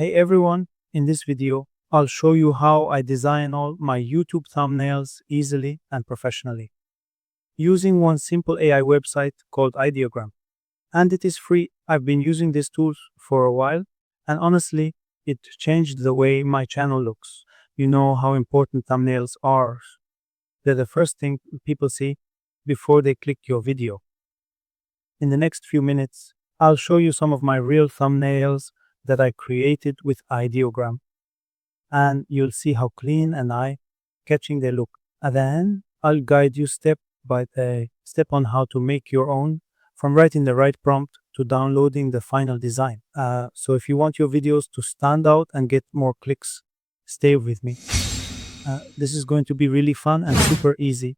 Hey everyone, in this video, I'll show you how I design all my YouTube thumbnails easily and professionally using one simple AI website called Ideogram. And it is free. I've been using this tool for a while, and honestly, it changed the way my channel looks. You know how important thumbnails are. They're the first thing people see before they click your video. In the next few minutes, I'll show you some of my real thumbnails that I created with Ideogram, and you'll see how clean and eye-catching they look. And then I'll guide you step by step on how to make your own, from writing the right prompt to downloading the final design. So if you want your videos to stand out and get more clicks, stay with me. This is going to be really fun and super easy.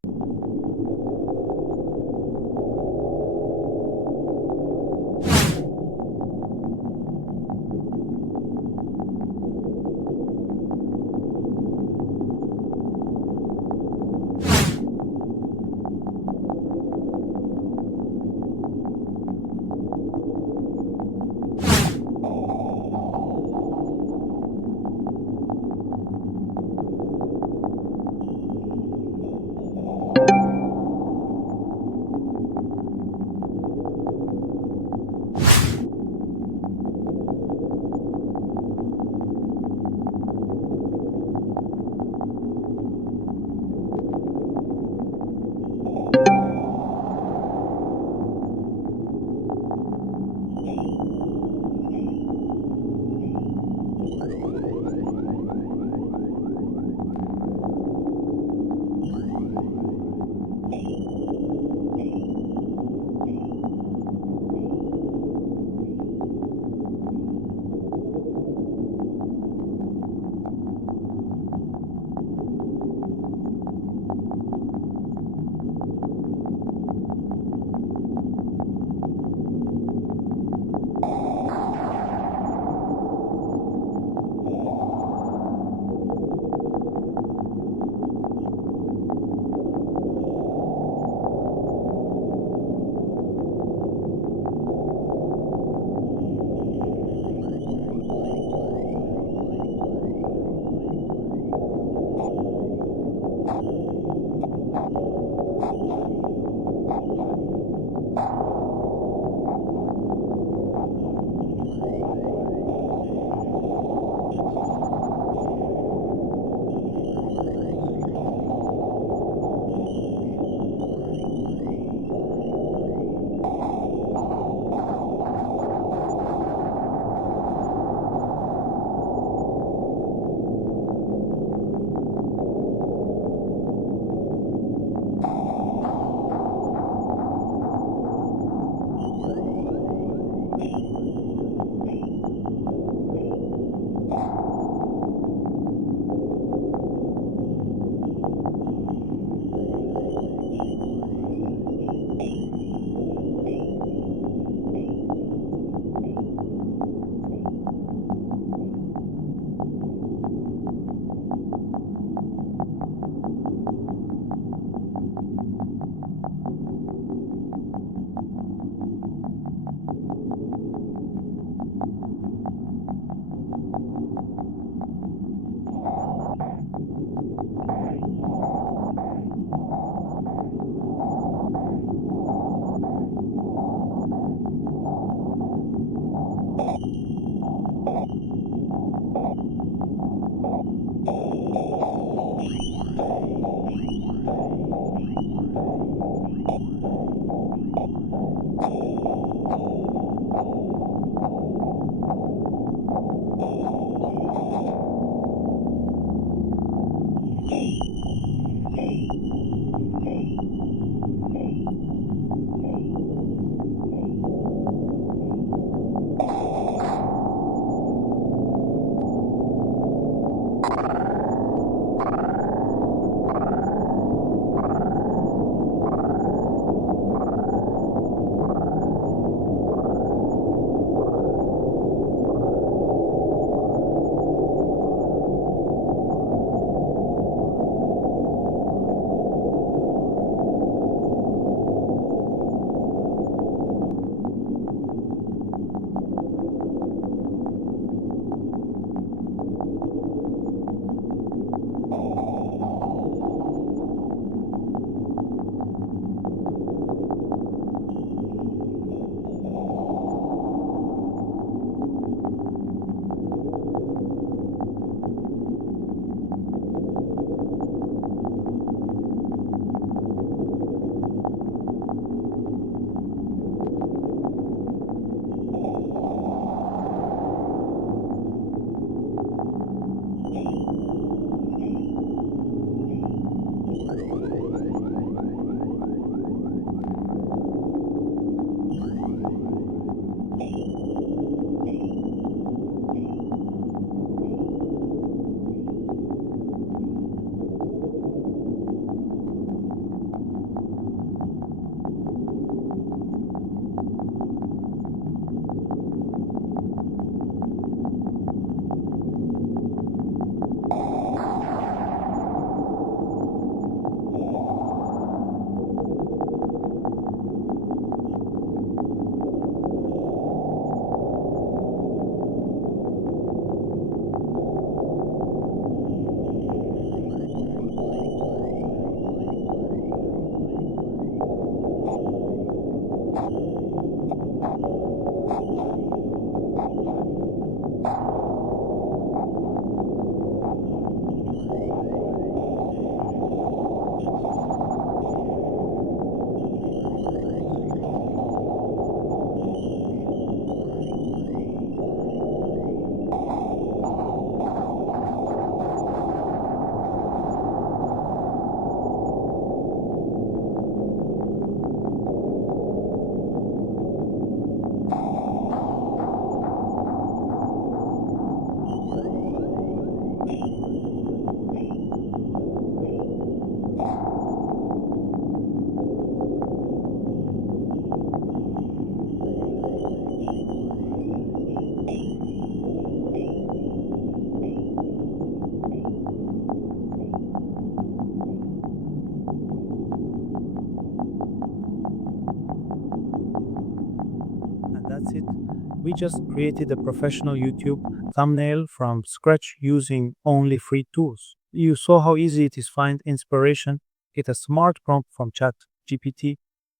We just created a professional YouTube thumbnail from scratch using only free tools. You saw how easy it is to find inspiration, get a smart prompt from ChatGPT,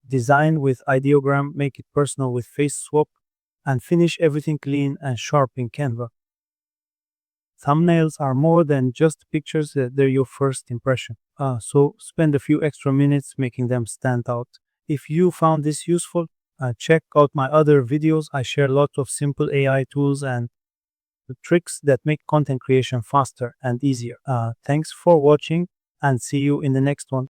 design with Ideogram, make it personal with face swap, and finish everything clean and sharp in Canva. Thumbnails are more than just pictures, they're your first impression. So spend a few extra minutes making them stand out. If you found this useful, check out my other videos. I share lots of simple AI tools and tricks that make content creation faster and easier. Thanks for watching and see you in the next one.